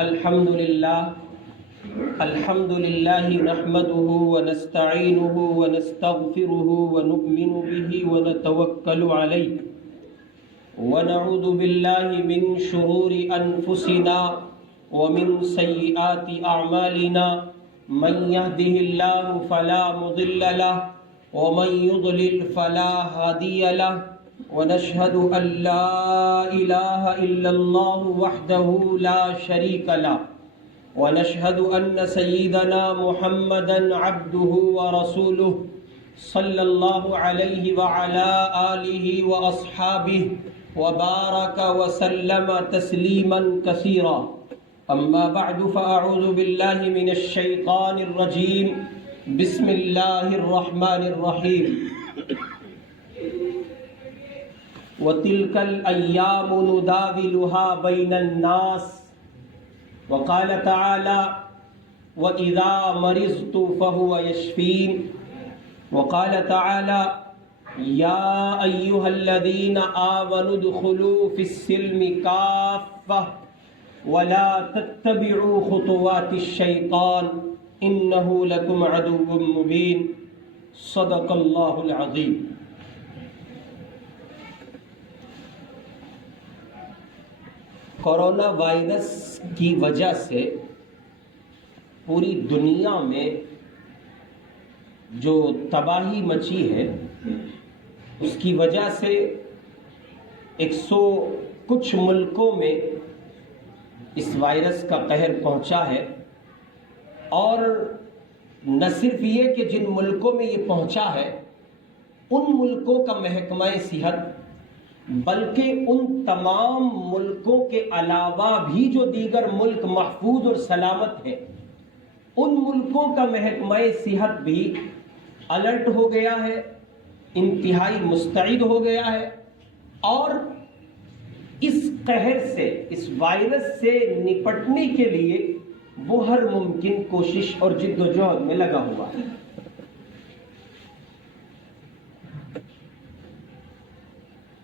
الحمد لله نحمده ونستعينه ونستغفره ونؤمن به ونتوكل عليه ونعوذ بالله من شرور أنفسنا ومن سيئات أعمالنا من يهده الله فلا مضل له ومن يضلل فلا هادي له ونشهد أن لا إله إلا الله وحده لا شريك له ونشهد أن سيدنا محمدا عبده ورسوله صلى الله عليه وعلى آله وأصحابه وبارك وسلم تسليما كثيرا أما بعد فأعوذ بالله من الشيطان الرجيم بسم الله الرحمن الرحيم وتلك الأيام نداولها بين الناس وقال تعالى وإذا مرضت فهو يشفين وقال تعالى يا أيها الذين آمنوا ادخلوا في السلم كافة ولا تتبعوا خطوات الشيطان إنه لكم عدو مبين صدق الله العظيم. کورونا وائرس کی وجہ سے پوری دنیا میں جو تباہی مچی ہے اس کی وجہ سے 100 کچھ ملکوں میں اس وائرس کا قہر پہنچا ہے، اور نہ صرف یہ کہ جن ملکوں میں یہ پہنچا ہے ان ملکوں کا محکمہ صحت، بلکہ ان تمام ملکوں کے علاوہ بھی جو دیگر ملک محفوظ اور سلامت ہیں ان ملکوں کا محکمہ صحت بھی الرٹ ہو گیا ہے، انتہائی مستعد ہو گیا ہے، اور اس قہر سے، اس وائرس سے نپٹنے کے لیے وہ ہر ممکن کوشش اور جد و جہد میں لگا ہوا ہے۔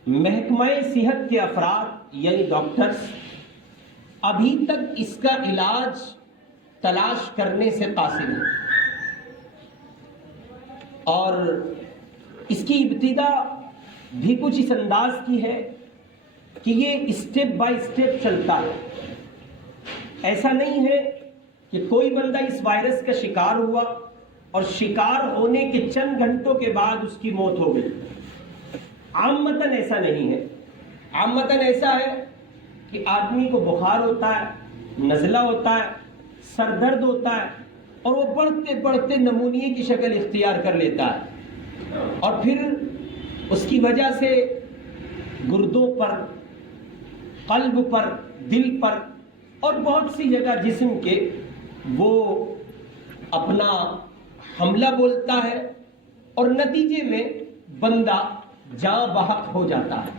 محکمہ صحت کے افراد یعنی ڈاکٹرز ابھی تک اس کا علاج تلاش کرنے سے قاصر ہیں، اور اس کی ابتدا بھی کچھ اس انداز کی ہے کہ یہ اسٹیپ بائی اسٹیپ چلتا ہے۔ ایسا نہیں ہے کہ کوئی بندہ اس وائرس کا شکار ہوا اور شکار ہونے کے چند گھنٹوں کے بعد اس کی موت ہو گئی۔ عامتاً ایسا نہیں ہے۔ عامتاً ایسا ہے کہ آدمی کو بخار ہوتا ہے، نزلہ ہوتا ہے، سر درد ہوتا ہے، اور وہ بڑھتے بڑھتے نمونیے کی شکل اختیار کر لیتا ہے، اور پھر اس کی وجہ سے گردوں پر، قلب پر، دل پر اور بہت سی جگہ جسم کے وہ اپنا حملہ بولتا ہے، اور نتیجے میں بندہ جاں بحق ہو جاتا ہے۔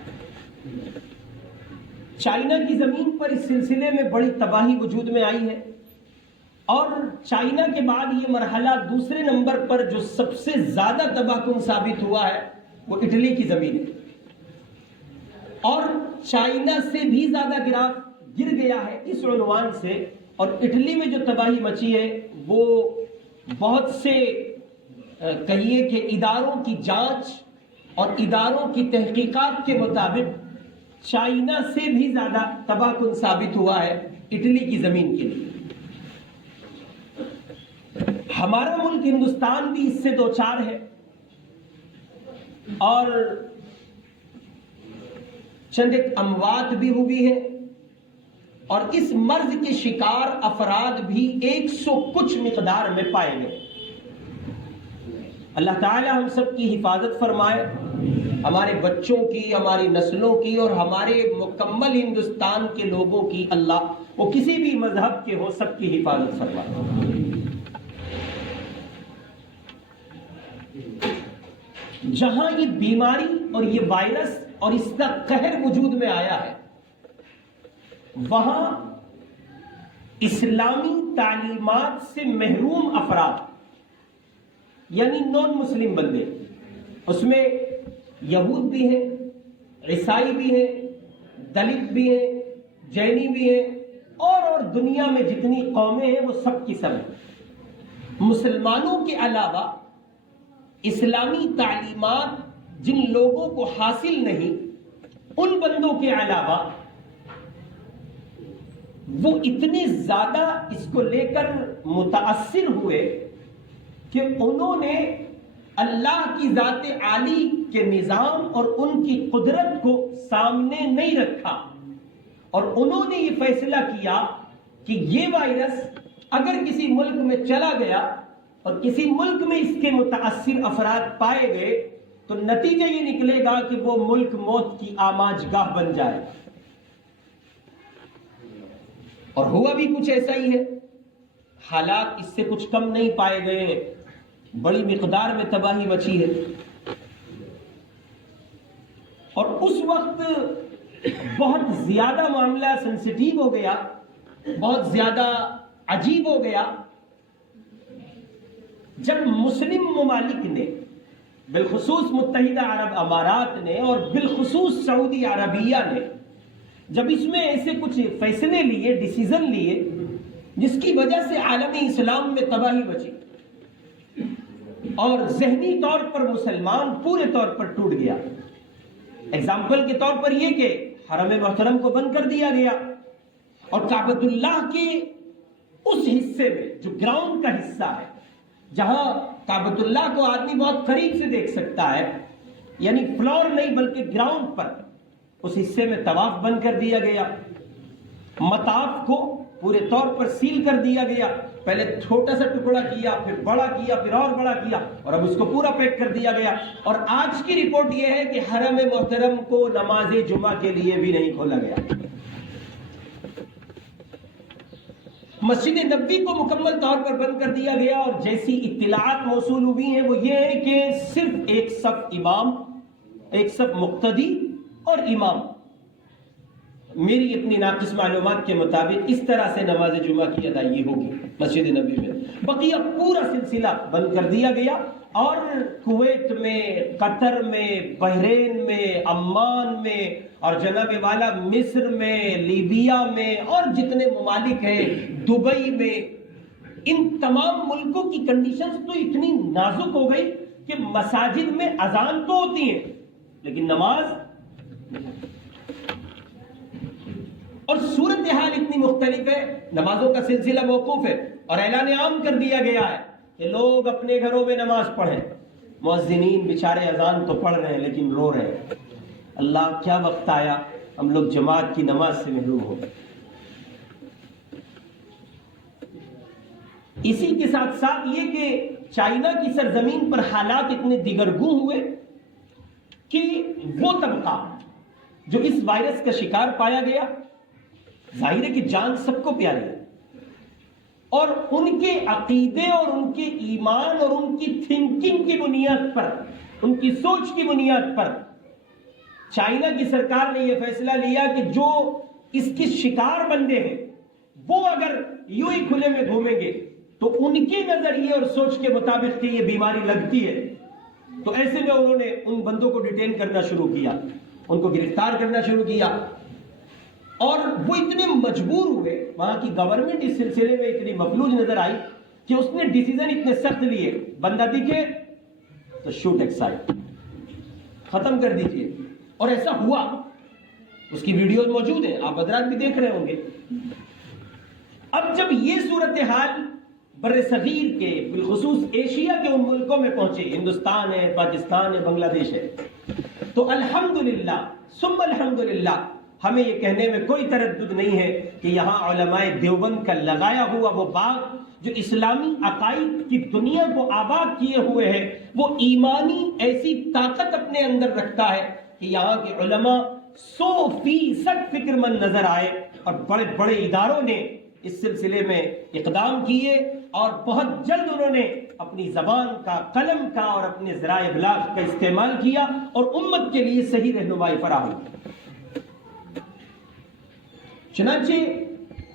چائنا کی زمین پر اس سلسلے میں بڑی تباہی وجود میں آئی ہے، اور چائنا کے بعد یہ مرحلہ دوسرے نمبر پر جو سب سے زیادہ تباہ کن ثابت ہوا ہے وہ اٹلی کی زمین ہے، اور چائنا سے بھی زیادہ گر گیا ہے اس عنوان سے۔ اور اٹلی میں جو تباہی مچی ہے وہ بہت سے کہیے کہ اداروں کی جانچ اور اداروں کی تحقیقات کے مطابق چائنا سے بھی زیادہ تباہ کن ثابت ہوا ہے اٹلی کی زمین کے لیے۔ ہمارا ملک ہندوستان بھی اس سے دوچار ہے، اور چند ایک اموات بھی ہوئی ہے، اور اس مرض کے شکار افراد بھی 100 کچھ مقدار میں پائے گئے۔ اللہ تعالی ہم سب کی حفاظت فرمائے، ہمارے بچوں کی، ہماری نسلوں کی، اور ہمارے مکمل ہندوستان کے لوگوں کی، اللہ وہ کسی بھی مذہب کے ہو سب کی حفاظت فرمائے۔ جہاں یہ بیماری اور یہ وائرس اور اس کا قہر وجود میں آیا ہے وہاں اسلامی تعلیمات سے محروم افراد یعنی نان مسلم بندے، اس میں یہود بھی ہیں، عیسائی بھی ہیں، دلت بھی ہیں، جینی بھی ہیں، اور دنیا میں جتنی قومیں ہیں وہ سب کی سب ہیں۔ مسلمانوں کے علاوہ اسلامی تعلیمات جن لوگوں کو حاصل نہیں، ان بندوں کے علاوہ وہ اتنے زیادہ اس کو لے کر متاثر ہوئے کہ انہوں نے اللہ کی ذات عالی کے نظام اور ان کی قدرت کو سامنے نہیں رکھا، اور انہوں نے یہ فیصلہ کیا کہ یہ وائرس اگر کسی ملک میں چلا گیا اور کسی ملک میں اس کے متاثر افراد پائے گئے تو نتیجہ یہ نکلے گا کہ وہ ملک موت کی آماج گاہ بن جائے، اور ہوا بھی کچھ ایسا ہی ہے۔ حالات اس سے کچھ کم نہیں پائے گئے ہیں، بڑی مقدار میں تباہی مچی ہے، اور اس وقت بہت زیادہ معاملہ سینسیٹیو ہو گیا، بہت زیادہ عجیب ہو گیا جب مسلم ممالک نے، بالخصوص متحدہ عرب امارات نے اور بالخصوص سعودی عربیہ نے، جب اس میں ایسے کچھ فیصلے لیے، ڈیسیزن لیے جس کی وجہ سے عالمی اسلام میں تباہی بچی اور ذہنی طور پر مسلمان پورے طور پر ٹوٹ گیا۔ ایگزامپل کے طور پر یہ کہ حرم محترم کو بند کر دیا گیا، اور کعبۃ اللہ کے اس حصے میں جو گراؤنڈ کا حصہ ہے، جہاں کعبۃ اللہ کو آدمی بہت قریب سے دیکھ سکتا ہے، یعنی فلور نہیں بلکہ گراؤنڈ پر، اس حصے میں طواف بند کر دیا گیا، مطاف کو پورے طور پر سیل کر دیا گیا، پہلے چھوٹا سا ٹکڑا کیا، پھر بڑا کیا، پھر اور بڑا کیا، اور اب اس کو پورا پیک کر دیا گیا۔ اور آج کی رپورٹ یہ ہے کہ حرم محترم کو نماز جمعہ کے لیے بھی نہیں کھولا گیا۔ مسجد نبوی کو مکمل طور پر بند کر دیا گیا، اور جیسی اطلاعات موصول ہوئی ہیں وہ یہ ہے کہ صرف ایک صف مقتدی اور امام، میری اپنی ناقص معلومات کے مطابق اس طرح سے نماز جمعہ کی ادائیگی ہوگی مسجد نبوی میں، بقیہ پورا سلسلہ بند کر دیا گیا۔ اور کویت میں، قطر میں، بحرین میں، عمان میں، اور جناب والا مصر میں، لیبیا میں، اور جتنے ممالک ہیں، دبئی میں، ان تمام ملکوں کی کنڈیشنز تو اتنی نازک ہو گئی کہ مساجد میں اذان تو ہوتی ہے لیکن نماز، اور صورتحال اتنی مختلف ہے، نمازوں کا سلسلہ موقوف ہے، اور اعلان عام کر دیا گیا ہے کہ لوگ اپنے گھروں میں نماز پڑھیں۔ مؤذنین بیچارے اذان تو پڑھ رہے ہیں لیکن رو رہے ہیں، اللہ کیا وقت آیا ہم لوگ جماعت کی نماز سے محروم ہو گئے۔ اسی کے ساتھ ساتھ یہ کہ چائنا کی سرزمین پر حالات اتنے دیگرگوں ہوئے کہ وہ طبقہ جو اس وائرس کا شکار پایا گیا، ظاہر ہے کہ جان سب کو پیاری ہے، اور ان کے عقیدے اور ان کے ایمان اور ان کی تھنکنگ کی بنیاد پر، ان کی سوچ کی بنیاد پر چائنا کی سرکار نے یہ فیصلہ لیا کہ جو اس کے شکار بندے ہیں وہ اگر یوں ہی کھلے میں گھومیں گے تو ان کے نظریے اور سوچ کے مطابق کہ یہ بیماری لگتی ہے، تو ایسے میں انہوں نے ان بندوں کو ڈیٹین کرنا شروع کیا، ان کو گرفتار کرنا شروع کیا، اور وہ اتنے مجبور ہوئے، وہاں کی گورنمنٹ اس سلسلے میں اتنی مفلوج نظر آئی کہ اس نے ڈیسیزن اتنے سخت لیے، بندہ دکھے تو شوٹ ایکسائٹ، ختم کر دیجئے، اور ایسا ہوا۔ اس کی ویڈیوز موجود ہیں، آپ حضرات بھی دیکھ رہے ہوں گے۔ اب جب یہ صورتحال بر صغیر کے، بالخصوص ایشیا کے ان ملکوں میں پہنچے، ہندوستان ہے، پاکستان ہے، بنگلہ دیش ہے، تو الحمدللہ ثم الحمدللہ ہمیں یہ کہنے میں کوئی تردد نہیں ہے کہ یہاں علماء دیوبند کا لگایا ہوا وہ باغ جو اسلامی عقائد کی دنیا کو آباد کیے ہوئے ہے، وہ ایمانی ایسی طاقت اپنے اندر رکھتا ہے کہ یہاں کے علماء 100% فکر مند نظر آئے، اور بڑے بڑے اداروں نے اس سلسلے میں اقدام کیے، اور بہت جلد انہوں نے اپنی زبان کا، قلم کا اور اپنے ذرائع ابلاغ کا استعمال کیا اور امت کے لیے صحیح رہنمائی فراہم کی۔ چنانچہ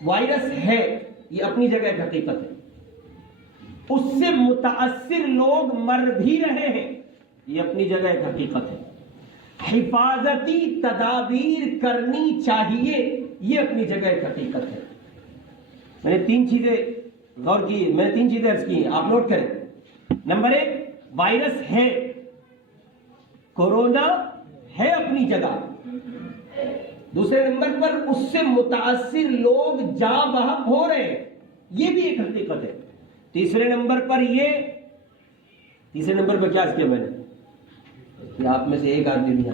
وائرس ہے، یہ اپنی جگہ ایک حقیقت ہے، اس سے متاثر لوگ مر بھی رہے ہیں، یہ اپنی جگہ ایک حقیقت ہے، حفاظتی تدابیر کرنی چاہیے، یہ اپنی جگہ ایک حقیقت ہے، میں نے 3 چیزیں غور کی، میں نے 3 چیزیں عرض کی ہیں، آپ نوٹ کریں. نمبر 1، وائرس ہے، کورونا ہے اپنی جگہ. دوسرے نمبر پر اس سے متاثر لوگ جاں بحق ہو رہے ہیں، یہ بھی ایک حقیقت ہے. تیسرے نمبر پر کیا کیا میں نے کہ آپ میں سے ایک آدمی بھی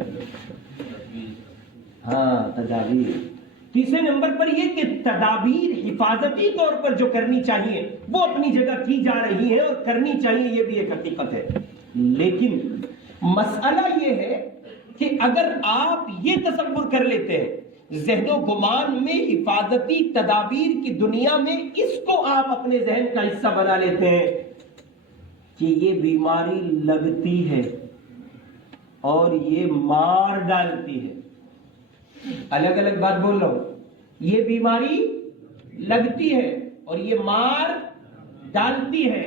تدابیر. تیسرے نمبر پر یہ کہ تدابیر حفاظتی طور پر جو کرنی چاہیے وہ اپنی جگہ کی جا رہی ہے اور کرنی چاہیے، یہ بھی ایک حقیقت ہے. لیکن مسئلہ یہ ہے کہ اگر آپ یہ تصور کر لیتے ہیں ذہن و گمان میں حفاظتی تدابیر کی دنیا میں، اس کو آپ اپنے ذہن کا حصہ بنا لیتے ہیں کہ یہ بیماری لگتی ہے اور یہ مار ڈالتی ہے. الگ الگ بات بول رہا ہوں، یہ بیماری لگتی ہے اور یہ مار ڈالتی ہے.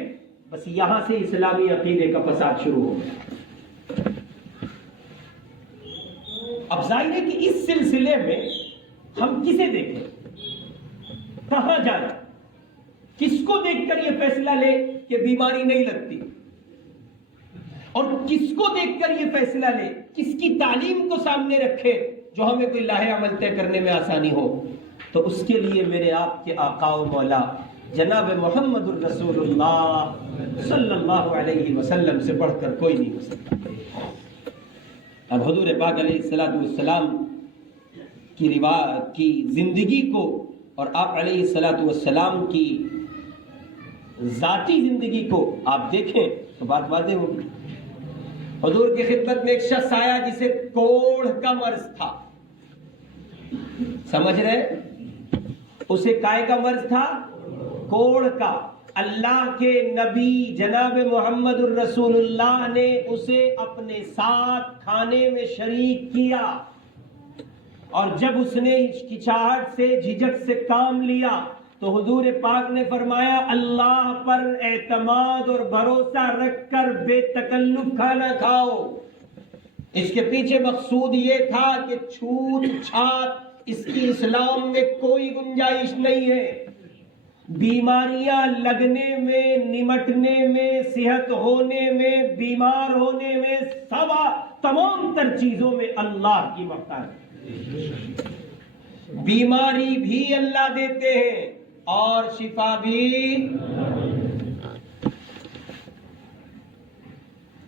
بس یہاں سے اسلامی عقیدے کا فساد شروع ہو گیا. اب ظاہر ہے کہ اس سلسلے میں ہم کسے دیکھیں، کہاں جانا، کس کو دیکھ کر یہ فیصلہ لے کہ بیماری نہیں لگتی، اور کس کو دیکھ کر یہ فیصلہ لے، کس کی تعلیم کو سامنے رکھے جو ہمیں کوئی لاہ عمل طے کرنے میں آسانی ہو. تو اس کے لیے میرے آپ کے آقا و مولا جناب محمد الرسول اللہ صلی اللہ علیہ وسلم سے بڑھ کر کوئی نہیں ہو سکتا. اب حضور پاک علیہ السلام کی زندگی کو اور آپ علیہ السلام کی ذاتی زندگی کو آپ دیکھیں تو بات واضح ہوگی. حضور کی خدمت میں ایک شخص آیا جسے کوڑھ کا مرض تھا. سمجھ رہے؟ اسے کائے کا مرض تھا؟ کوڑھ کا. اللہ کے نبی جناب محمد الرسول اللہ نے اسے اپنے ساتھ کھانے میں شریک کیا، اور جب اس نے ہچکچاہٹ سے جھجک سے کام لیا تو حضور پاک نے فرمایا اللہ پر اعتماد اور بھروسہ رکھ کر بے تکلف کھانا کھاؤ. اس کے پیچھے مقصود یہ تھا کہ چھوت چھات اس کی اسلام میں کوئی گنجائش نہیں ہے. بیماریاں لگنے میں، نمٹنے میں، صحت ہونے میں، بیمار ہونے میں، تمام تر چیزوں میں اللہ کی مختار ہے. بیماری بھی اللہ دیتے ہیں اور شفا بھی.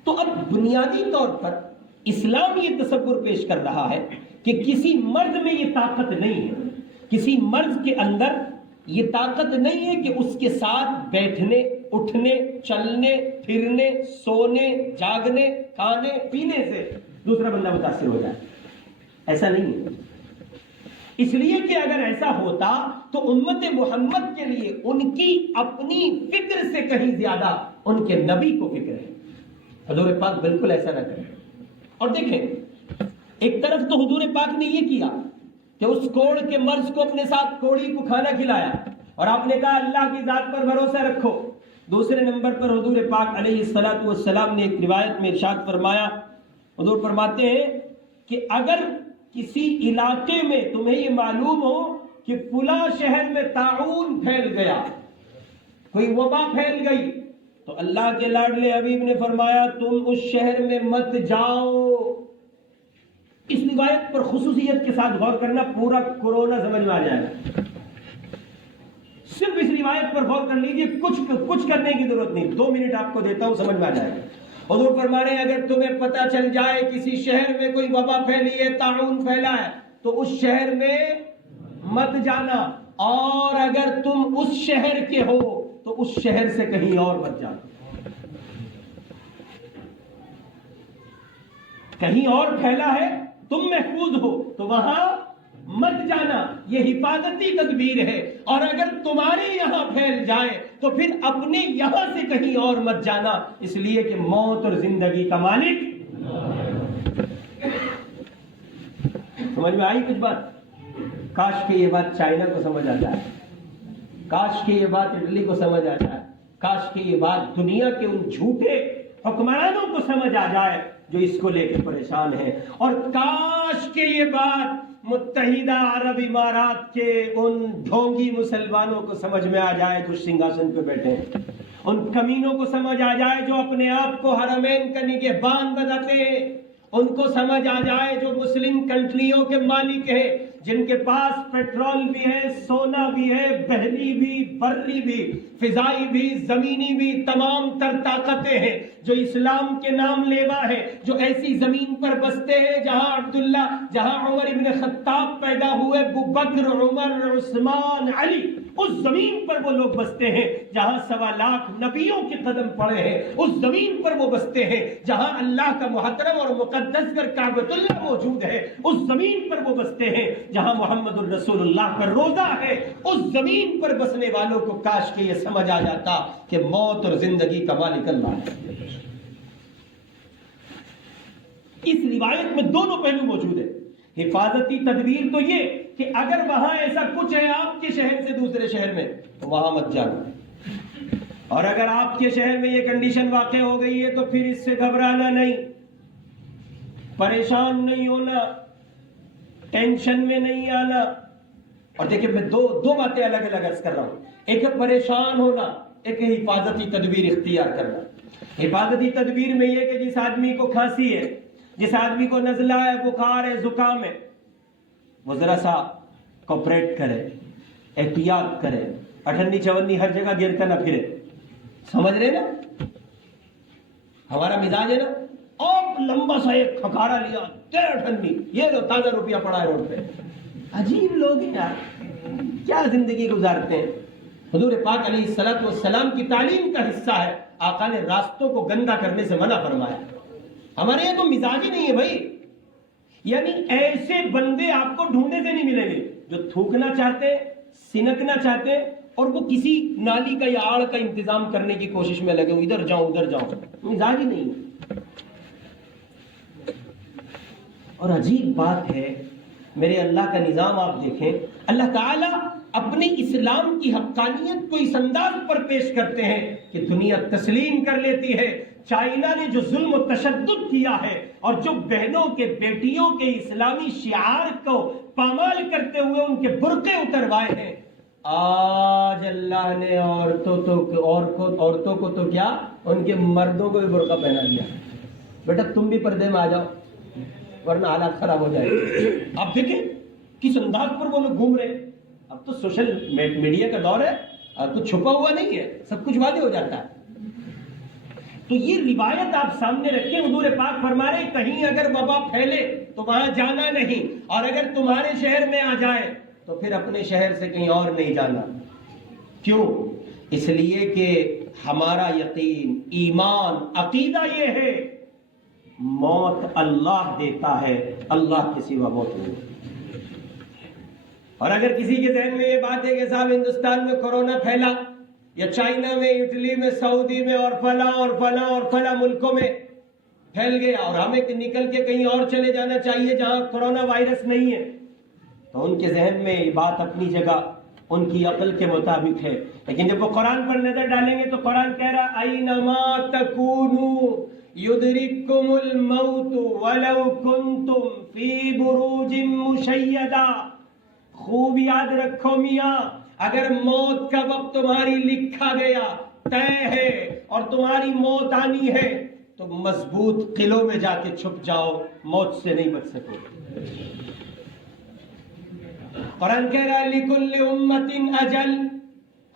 تو اب بنیادی طور پر اسلام یہ تصور پیش کر رہا ہے کہ کسی مرد میں یہ طاقت نہیں ہے، کسی مرد کے اندر یہ طاقت نہیں ہے کہ اس کے ساتھ بیٹھنے، اٹھنے، چلنے، پھرنے، سونے، جاگنے، کھانے، پینے سے دوسرا بندہ متاثر ہو جائے. ایسا نہیں ہے. اس لیے کہ اگر ایسا ہوتا تو امت محمد کے لیے ان کی اپنی فکر سے کہیں زیادہ ان کے نبی کو فکر ہے. حضور پاک بالکل ایسا نہ کریں. اور دیکھیں، ایک طرف تو حضور پاک نے یہ کیا کہ اس کوڑ کے مرض کو اپنے ساتھ کوڑی کو کھانا کھلایا اور آپ نے کہا اللہ کی ذات پر بھروسہ رکھو. دوسرے نمبر پر حضور پاک علیہ السلام نے ایک روایت میں ارشاد فرمایا، حضور فرماتے ہیں کہ اگر کسی علاقے میں تمہیں یہ معلوم ہو کہ فلاں شہر میں طاعون پھیل گیا، کوئی وبا پھیل گئی، تو اللہ کے لاڈلے حبیب نے فرمایا تم اس شہر میں مت جاؤ. اس روایت پر خصوصیت کے ساتھ غور کرنا، پورا کورونا سمجھ میں آ جائے گا. صرف اس روایت پر غور کر لیجئے، کچھ کرنے کی ضرورت نہیں. 2 منٹ آپ کو دیتا ہوں، سمجھ میں آ جائے گا. حضور فرما رہے ہیں اگر تمہیں پتہ چل جائے کسی شہر میں کوئی وبا پھیلی ہے، طاعون پھیلا ہے، تو اس شہر میں مت جانا، اور اگر تم اس شہر کے ہو تو اس شہر سے کہیں اور مت جانا. کہیں اور پھیلا ہے، تم محفوظ ہو تو وہاں مت جانا. یہ حفاظتی تدبیر ہے. اور اگر تمہارے یہاں پھیل جائے تو پھر اپنے یہاں سے کہیں اور مت جانا، اس لیے کہ موت اور زندگی کا مالک. سمجھ میں آئی کچھ بات؟ کاش کہ یہ بات چائنا کو سمجھ آ جائے، کاش کہ یہ بات اٹلی کو سمجھ آ جائے، کاش کہ یہ بات دنیا کے ان جھوٹے حکمرانوں کو سمجھ آ جائے جو اس کو لے کے پریشان ہیں، اور کاش کہ یہ بات متحدہ عرب امارات کے ان ڈھونگی مسلمانوں کو سمجھ میں آ جائے جو سنگھاسن پہ بیٹھے ہیں، ان کمینوں کو سمجھ آ جائے جو اپنے آپ کو حرمین کا نگہبان بتاتے ہیں، ان کو سمجھ آ جائے جو مسلم کنٹریوں کے مالک ہیں، جن کے پاس پیٹرول بھی ہے، سونا بھی ہے، بحری بھی، بری بھی، فضائی بھی، زمینی بھی، تمام تر طاقتیں ہیں، جو اسلام کے نام لیوا ہے، جو ایسی زمین پر بستے ہیں جہاں عمر ابن خطاب پیدا ہوئے، ابو بکر، عمر، عثمان، علی، اس زمین پر وہ لوگ بستے ہیں جہاں 1.25 لاکھ نبیوں کے قدم پڑے ہیں، اس زمین پر وہ بستے ہیں جہاں اللہ کا محترم اور مقدس گھر کعبۃ اللہ موجود ہے، اس زمین پر وہ بستے ہیں جہاں محمد الرسول اللہ کا روضہ ہے، اس زمین پر بسنے والوں کو کاش کہ یہ سمجھ آ جاتا کہ موت اور زندگی کا مالک اللہ ہے۔ اس روایت میں دونوں پہلو موجود ہیں۔ حفاظتی تدبیر تو یہ کہ اگر وہاں ایسا کچھ ہے آپ کے شہر سے دوسرے شہر میں تو وہاں مت جانا، اور اگر آپ کے شہر میں یہ کنڈیشن واقع ہو گئی ہے تو پھر اس سے گھبرانا نہیں، پریشان نہیں ہونا، ٹینشن میں نہیں آنا۔ اور دیکھیں میں دو باتیں الگ الگ عرض کر رہا ہوں، ایک پریشان ہونا، ایک حفاظتی تدبیر اختیار کرنا۔ حفاظتی تدبیر میں یہ کہ جس آدمی کو کھانسی ہے، جس آدمی کو نزلہ ہے، بخار ہے، زکام ہے، وہ ذرا سا کوپریٹ کرے، احتیاط کرے، اٹھنی چونی ہر جگہ گرتا نہ پھرے۔ سمجھ رہے نا؟ ہمارا مزاج ہے نا، آپ لمبا سا ایک کھکارا لیا، تیرا اٹھنی، یہ لو تازہ روپیہ پڑا ہے روڈ پہ۔ عجیب لوگ ہیں یار، کیا زندگی گزارتے ہیں۔ حضور پاک علیہ الصلوۃ والسلام کی تعلیم کا حصہ ہے، آقا نے راستوں کو گندا کرنے سے منع فرمایا۔ ہمارے یہاں تو مزاج ہی نہیں ہے بھائی، یعنی ایسے بندے آپ کو ڈھونڈنے سے نہیں ملیں گے جو تھوکنا چاہتے، سنکنا چاہتے اور وہ کسی نالی کا یا آڑ کا انتظام کرنے کی کوشش میں لگے، ادھر جاؤں ادھر جاؤں، مزاج ہی نہیں ہے۔ اور عجیب بات ہے، میرے اللہ کا نظام آپ دیکھیں، اللہ تعالیٰ اپنے اسلام کی حقانیت کو اس انداز پر پیش کرتے ہیں کہ دنیا تسلیم کر لیتی ہے۔ چائنا نے جو ظلم و تشدد کیا ہے اور جو بہنوں کے، بیٹیوں کے اسلامی شعار کو پامال کرتے ہوئے ان کے برقعے اتروائے ہیں، آج اللہ نے عورتوں کو تو کیا، ان کے مردوں کو بھی برقع پہنا دیا۔ بیٹا تم بھی پردے میں آ جاؤ ورنہ حالات خراب ہو جائے گی۔ آپ دیکھیں کس انداز پر وہ لوگ گھوم رہے ہیں۔ اب تو سوشل میڈیا کا دور ہے، اب تو چھپا ہوا نہیں ہے، سب کچھ واضح ہو جاتا ہے۔ تو یہ روایت آپ سامنے رکھیں، حضور پاک فرما رہے کہیں اگر وبا پھیلے تو وہاں جانا نہیں، اور اگر تمہارے شہر میں آ جائے تو پھر اپنے شہر سے کہیں اور نہیں جانا۔ کیوں؟ اس لیے کہ ہمارا یقین، ایمان، عقیدہ یہ ہے موت اللہ دیتا ہے، اللہ کے سوا موت نہیں۔ اور اگر کسی کے ذہن میں یہ بات ہے کہ صاحب ہندوستان میں کورونا پھیلا یا چائنا میں، اٹلی میں، سعودی میں اور فلاں ملکوں میں پھیل گیا اور ہمیں نکل کے کہیں اور چلے جانا چاہیے جہاں کورونا وائرس نہیں ہے، تو ان کے ذہن میں یہ بات اپنی جگہ ان کی عقل کے مطابق ہے، لیکن جب وہ قرآن پر نظر ڈالیں گے تو قرآن کہہ رہا اینما تکونوا یدرککم الموت ولو کنتم فی بروج مشیدہ۔ خوب یاد رکھو میاں، اگر موت کا وقت تمہاری لکھا گیا، طے ہے اور تمہاری موت آنی ہے تو مضبوط قلعوں میں جا کے چھپ جاؤ، موت سے نہیں بچ سکو۔ قرآن کہہ رہا ہے لِكُلِّ أُمَّةٍ أَجَلٌ،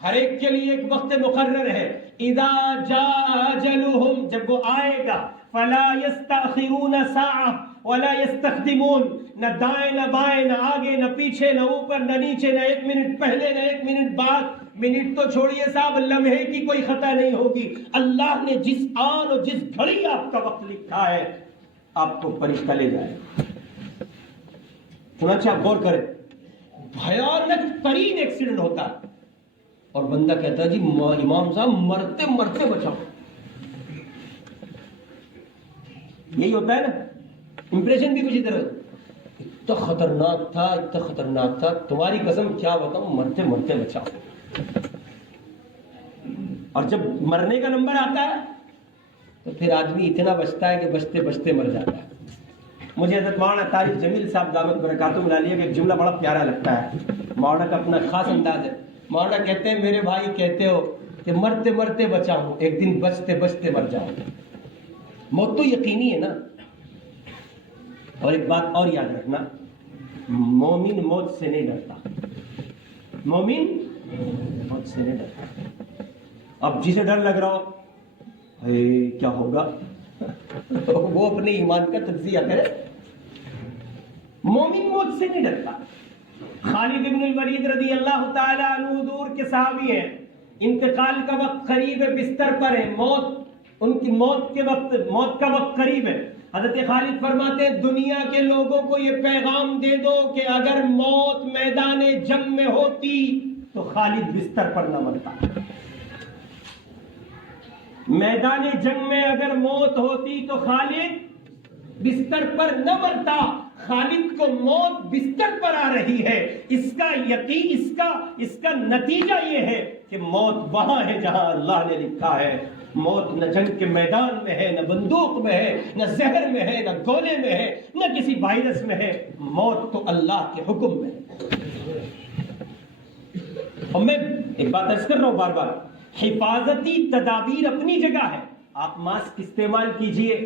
ہر ایک کے لیے ایک وقت مقرر ہے۔ اِذَا جَاءَ أَجَلُهُمْ، جب وہ آئے گا، فَلَا يَسْتَأْخِرُونَ سَاعَةً وَلَا يَسْتَقْدِمُونَ، نہ دائیں نہ بائیں، نہ آگے نہ پیچھے، نہ اوپر نہ نیچے، نہ 1 منٹ پہلے نہ 1 منٹ بعد۔ منٹ تو چھوڑیے صاحب، لمحے کی کوئی خطا نہیں ہوگی۔ اللہ نے جس آن اور جس گھڑی آپ کا وقت لکھا ہے آپ کو فرشتہ لے جائے۔ چنانچہ آپ غور کریں، بھیانک ترین ایکسیڈنٹ ہوتا ہے اور بندہ کہتا ہے جی امام صاحب مرتے مرتے بچاؤ۔ یہی ہوتا ہے نا، امپریشن بھی کچھ ادھر اتنا خطرناک تھا، اتنا خطرناک تھا، تمہاری قسم کیا بتاؤں، مرتے مرتے بچاؤ۔ اور جب مرنے کا نمبر آتا ہے تو پھر آدمی اتنا بچتا ہے کہ بچتے بچتے مر جاتا ہے۔ مجھے حضرت مولانا طارق جمیل صاحب دامت برکاتہم العالیہ کا ایک جملہ بڑا پیارا لگتا ہے. مولانا کا اپنا خاص انداز ہے. مولانا کہتے ہیں میرے بھائی کہتے ہو کہ مرتے مرتے بچا ہوں, ایک دن بچتے بچتے مر جاؤں. موت تو یقینی ہے نا. اور ایک بات اور یاد رکھنا, مومن موت سے نہیں ڈرتا. مومن موت سے نہیں ڈرتا. اب جسے ڈر لگ رہا ہو کیا ہوگا وہ اپنے ایمان کا تجزیہ کرے. مومن موت سے نہیں ڈرتا. خالد بن الولید رضی اللہ تعالی عنہ دور کے صحابی ہیں, انتقال کا وقت قریب ہے, بستر پر ہے, ان کی موت کا وقت قریب ہے. حضرت خالد فرماتے ہیں دنیا کے لوگوں کو یہ پیغام دے دو کہ اگر موت میدان جنگ میں ہوتی تو خالد بستر پر نہ مرتا. میدان جنگ میں اگر موت ہوتی تو خالد بستر پر نہ مرتا. خالد کو موت بستر پر آ رہی ہے. اس کا یقین, اس کا نتیجہ یہ ہے کہ موت وہاں ہے جہاں اللہ نے لکھا ہے. موت نہ جنگ کے میدان میں ہے, نہ بندوق میں ہے, نہ زہر میں ہے, نہ گولے میں ہے, نہ کسی وائرس میں ہے. موت تو اللہ کے حکم میں ہے. اور میں ایک بات عرض کر رہا ہوں بار بار, حفاظتی تدابیر اپنی جگہ ہے. آپ ماسک استعمال کیجئے.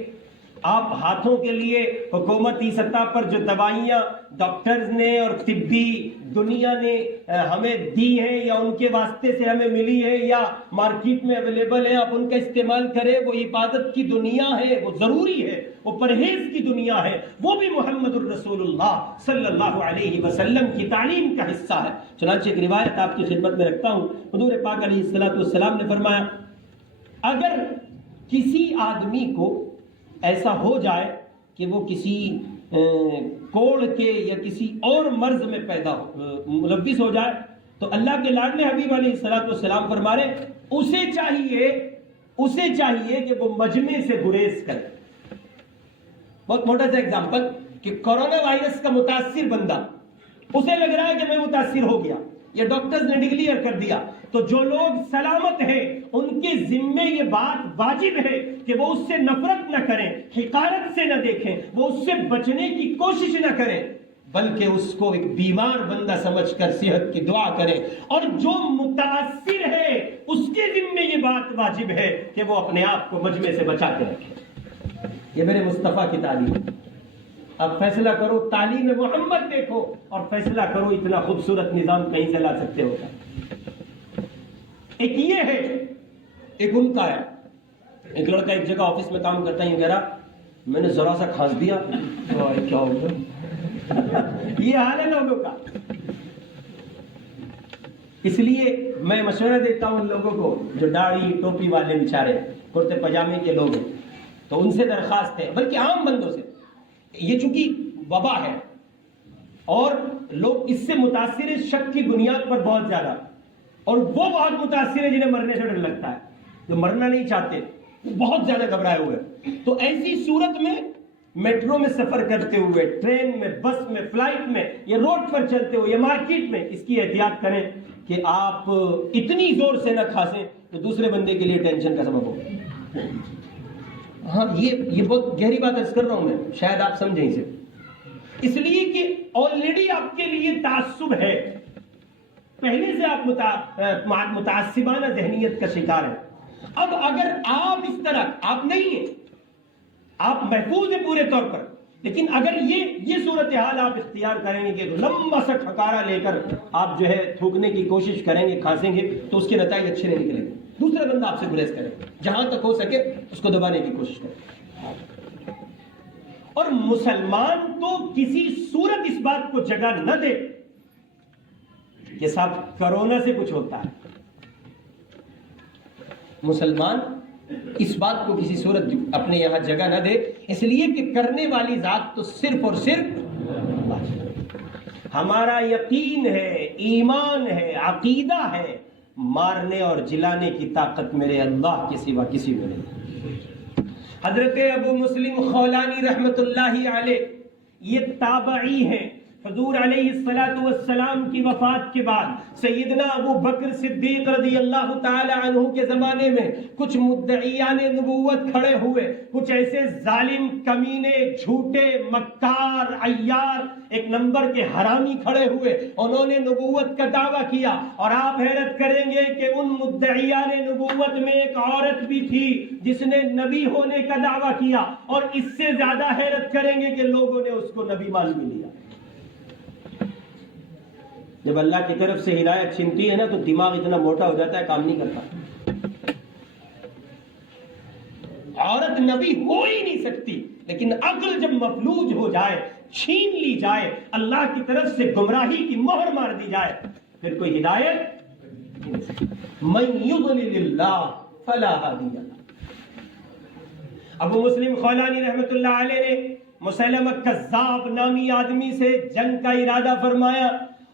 آپ ہاتھوں کے لیے حکومتی سطح پر جو دوائیاں ڈاکٹرز نے اور طبی دنیا نے ہمیں دی ہیں یا ان کے واسطے سے ہمیں ملی ہے یا مارکیٹ میں اویلیبل ہے, آپ ان کا استعمال کریں. وہ حفاظت کی دنیا ہے, وہ ضروری ہے, وہ پرہیز کی دنیا ہے. وہ بھی محمد الرسول اللہ صلی اللہ علیہ وسلم کی تعلیم کا حصہ ہے. چنانچہ ایک روایت آپ کی خدمت میں رکھتا ہوں. حضور پاک علیہ الصلوۃ والسلام نے فرمایا اگر کسی آدمی کو ایسا ہو جائے کہ وہ کسی کوڑ کے یا کسی اور مرض میں ملوث ہو جائے تو اللہ کے لاڈلے حبیب علیہ الصلوۃ والسلام فرما رہے اسے چاہیے کہ وہ مجمع سے گریز کرے. بہت موٹا سا ایگزامپل کہ کورونا وائرس کا متاثر بندہ, اسے لگ رہا ہے کہ میں متاثر ہو گیا, یہ ڈاکٹرز نے ڈکلیئر کر دیا, تو جو لوگ سلامت ہیں ان کے ذمے یہ بات واجب ہے کہ وہ اس سے نفرت نہ کریں, حقارت سے نہ دیکھیں, وہ اس سے بچنے کی کوشش نہ کریں, بلکہ اس کو ایک بیمار بندہ سمجھ کر صحت کی دعا کریں. اور جو متاثر ہے اس کے ذمے یہ بات واجب ہے کہ وہ اپنے آپ کو مجمع سے بچا کے رکھے. یہ میرے مصطفیٰ کی تعلیم. اب فیصلہ کرو, تعلیم محمد دیکھو اور فیصلہ کرو اتنا خوبصورت نظام کہیں سے لا سکتے ہو. ایک یہ ہے, ایک ان کا ہے. ایک لڑکا ایک جگہ آفس میں کام کرتا ہے, یہ کہہ رہا میں نے ذرا سا کھانس دیا کیا ہو گیا. یہ حال ہے لوگوں کا. اس لیے میں مشورہ دیتا ہوں ان لوگوں کو جو داڑھی ٹوپی والے بیچارے کرتے پجامے کے لوگ ہیں, تو ان سے درخواست ہے, بلکہ عام بندوں سے. یہ چونکہ وبا ہے اور لوگ اس سے متاثر ہیں شک کی بنیاد پر بہت زیادہ, اور وہ بہت متاثر ہے جنہیں مرنے سے ڈر لگتا ہے, جو مرنا نہیں چاہتے وہ بہت زیادہ گھبرائے ہوئے. تو ایسی صورت میں میٹرو میں سفر کرتے ہوئے, ٹرین میں, بس میں, فلائٹ میں, یا روڈ پر چلتے ہوئے یا مارکیٹ میں, اس کی احتیاط کریں کہ آپ اتنی زور سے نہ کھانسیں تو دوسرے بندے کے لیے ٹینشن کا سبب ہو. ہاں یہ بہت گہری بات عرض کر رہا ہوں میں, شاید آپ سمجھیں اسے. اس لیے کہ آلریڈی آپ کے لیے تعصب ہے, پہلے سے آپ متعصبانہ ذہنیت کا شکار ہیں. اب اگر آپ اس طرح, آپ نہیں ہیں, آپ محفوظ ہیں پورے طور پر, لیکن اگر یہ صورتحال آپ اختیار کریں گے کہ لمبا سا ٹھکارا لے کر آپ جو ہے تھوکنے کی کوشش کریں گے, کھانسیں گے, تو اس کے نتائج اچھے نہیں نکلیں گے. دوسرا بندہ آپ سے گریز کرے, جہاں تک ہو سکے اس کو دبانے کی کوشش کرے. اور مسلمان تو کسی صورت اس بات کو جگہ نہ دے کہ صاحب کرونا سے کچھ ہوتا ہے. مسلمان اس بات کو کسی صورت اپنے یہاں جگہ نہ دے, اس لیے کہ کرنے والی ذات تو صرف اور صرف اللہ. ہمارا یقین ہے, ایمان ہے, عقیدہ ہے, مارنے اور جلانے کی طاقت میرے اللہ کے سوا کسی میں نہیں. حضرت ابو مسلم خولانی رحمت اللہ علیہ یہ تابعی ہیں حضور علیہ الصلوۃ والسلام کی وفات کے بعد سیدنا ابو بکر صدیق رضی اللہ تعالی عنہ کے زمانے میں کچھ مدعیان نبوت کھڑے ہوئے، کچھ ایسے ظالم کمینے جھوٹے مکار عیار ایک نمبر کے حرامی کھڑے ہوئے، انہوں نے نبوت کا دعویٰ کیا، اور آپ حیرت کریں گے کہ ان مدعیان نبوت میں ایک عورت بھی تھی جس نے نبی ہونے کا دعویٰ کیا، اور اس سے زیادہ حیرت کریں گے کہ لوگوں نے اس کو نبی مان بھی لیا۔ جب اللہ کی طرف سے ہدایت چھنتی ہے نا تو دماغ اتنا موٹا ہو جاتا ہے، کام نہیں کرتا۔ عورت نبی ہو ہی نہیں سکتی، لیکن عقل جب مفلوج ہو جائے، چھین لی جائے، اللہ کی طرف سے گمراہی کی مہر مار دی جائے، پھر کوئی ہدایت من یضلل اللہ فلا ہادی لہ۔ ابو مسلم خولانی رحمۃ اللہ علیہ نے مسیلمہ کذاب نامی آدمی سے جنگ کا ارادہ فرمایا،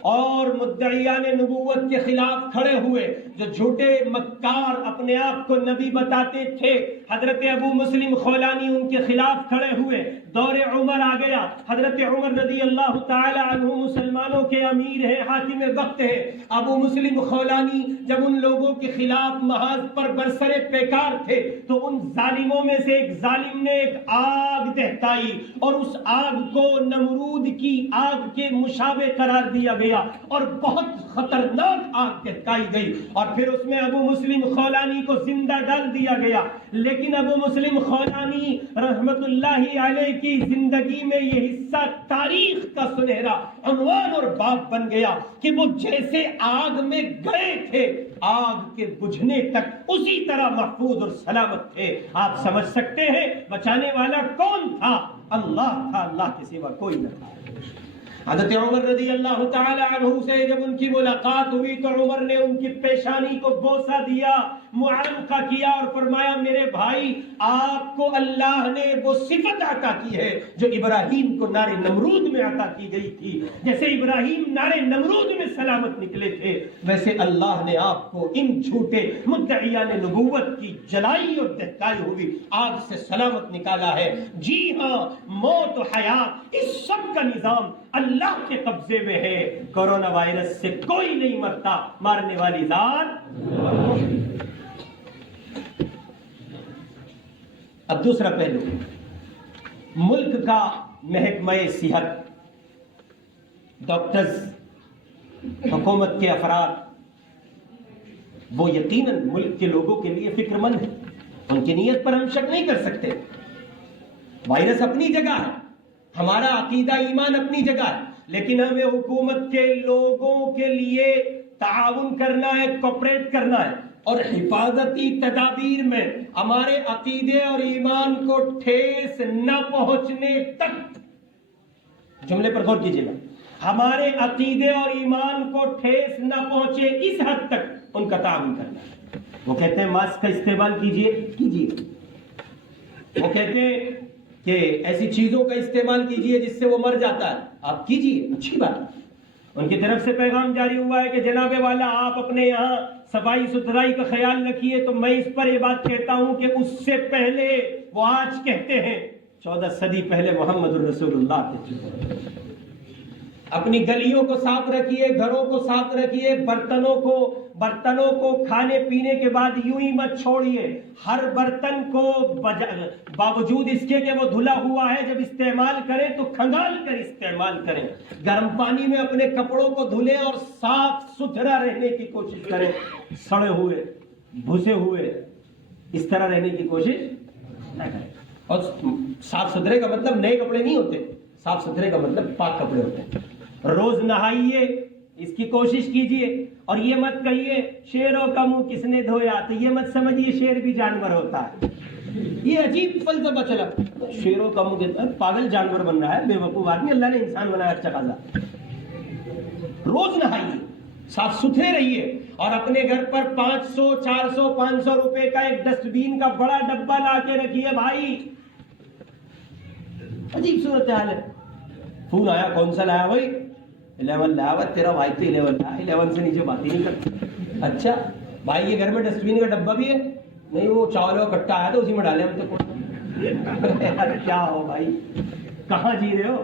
اور مدعیان نبوت کے خلاف کھڑے ہوئے جو جھوٹے مکار اپنے آپ کو نبی بتاتے تھے۔ حضرت ابو مسلم خولانی ان کے خلاف کھڑے ہوئے، دور عمر آ گیا، حضرت عمر رضی اللہ تعالی عنہ مسلمانوں کے امیر ہیں، حاکم وقت ہیں۔ ابو مسلم خولانی جب ان لوگوں کے خلاف محاذ پر برسرے پیکار تھے تو ان ظالموں میں سے ایک ظالم نے ایک آگ دہکائی، اور اس آگ کو نمرود کی آگ کے مشابہ قرار دیا گیا، اور بہت خطرناک آگ دہکائی گئی، اور پھر اس میں ابو مسلم خولانی کو زندہ ڈال دیا گیا۔ لیکن ابو مسلم خولانی رحمت اللہ علیہ کی زندگی میں یہ حصہ تاریخ کا سنہرا عنوان اور باب بن گیا کہ وہ جیسے آگ میں گئے تھے، آگ کے بجھنے تک اسی طرح محفوظ اور سلامت تھے۔ آپ سمجھ سکتے ہیں بچانے والا کون تھا؟ اللہ تھا، اللہ کے سوا کوئی نہ تھا۔ حضرت عمر رضی اللہ تعالی عنہ سے جب ان کی ملاقات ہوئی تو عمر نے ان کی پیشانی کو بوسہ دیا، معانقہ کیا، اور فرمایا میرے بھائی، آپ کو اللہ نے وہ صفت عطا کی ہے جو ابراہیم کو نار نمرود میں عطا کی گئی تھی۔ جیسے ابراہیم نار نمرود میں سلامت نکلے تھے، ویسے اللہ نے آپ کو ان جھوٹے مدعیان نبوت کی جلائی اور دہکائی ہوئی آگ سے سلامت نکالا ہے۔ جی ہاں، موت و حیات اس سب کا نظام اللہ کے قبضے میں ہے۔ کورونا وائرس سے کوئی نہیں مرتا، مارنے والی ذات۔ اب دوسرا پہلو، ملک کا محکمہ صحت، ڈاکٹرز، حکومت کے افراد، وہ یقیناً ملک کے لوگوں کے لیے فکر مند ہیں، ان کی نیت پر ہم شک نہیں کر سکتے۔ وائرس اپنی جگہ ہے، ہمارا عقیدہ ایمان اپنی جگہ ہے، لیکن ہمیں حکومت کے لوگوں کے لیے تعاون کرنا ہے، کوپریٹ کرنا ہے، اور حفاظتی تدابیر میں ہمارے عقیدے اور ایمان کو ٹھیس نہ پہنچنے تک، جملے پر غور کیجیے گا، ہمارے عقیدے اور ایمان کو ٹھیس نہ پہنچے اس حد تک ان کا تعاون کرنا ہے۔ وہ کہتے ہیں ماسک کا استعمال کیجیے، وہ کہتے ہیں کہ ایسی چیزوں کا استعمال کیجیے جس سے وہ مر جاتا ہے، آپ کیجیے، اچھی بات ہے۔ ان کی طرف سے پیغام جاری ہوا ہے کہ جناب والا آپ اپنے یہاں صفائی ستھرائی کا خیال رکھیے، تو میں اس پر یہ بات کہتا ہوں کہ اس سے پہلے وہ آج کہتے ہیں 14 صدی پہلے محمد الرسول اللہ کے، اپنی گلیوں کو صاف رکھیے، گھروں کو صاف رکھیے، برتنوں کو کھانے پینے کے بعد یوں ہی مت چھوڑیے، ہر برتن کو باوجود اس کے کہ وہ دھلا ہوا ہے جب استعمال کریں تو کھنگال کر استعمال کریں، گرم پانی میں اپنے کپڑوں کو دھلیں اور صاف ستھرا رہنے کی کوشش کریں، سڑے ہوئے بھسے ہوئے اس طرح رہنے کی کوشش نہ کریں۔ اور صاف ستھرے کا مطلب نئے کپڑے نہیں ہوتے، صاف ستھرے کا مطلب پاک کپڑے ہوتے ہیں۔ روز نہائیے، اس کی کوشش کیجئے، اور یہ مت کہیے شیروں کا منہ کس نے دھویا، تو یہ مت سمجھیے شیر بھی جانور ہوتا ہے، یہ عجیب فلسفہ چلا، شیروں کا منہ، پاگل جانور بن رہا ہے، بے وقوف آدمی، اللہ نے انسان بنایا اچھا خاصا۔ روز نہائیے، صاف ستھرے رہیے، اور اپنے گھر پر 500 400 500 روپے کا ایک ڈسٹ بین کا بڑا ڈبہ لا کے رکھیے بھائی۔ عجیب صورتحال ہے، فون آیا، کون سا لایا بھائی؟ 11 لایا، تیرا بھائی تو 11 لایا، 11 سے نیچے بات ہی نہیں کرتا۔ اچھا بھائی یہ گھر میں ڈسٹ بین کا ڈبہ بھی ہے؟ نہیں، وہ چاول کا کٹا آیا تھا اسی میں ڈالے ہم تو۔ کیا ہو بھائی، کہاں جی رہے ہو؟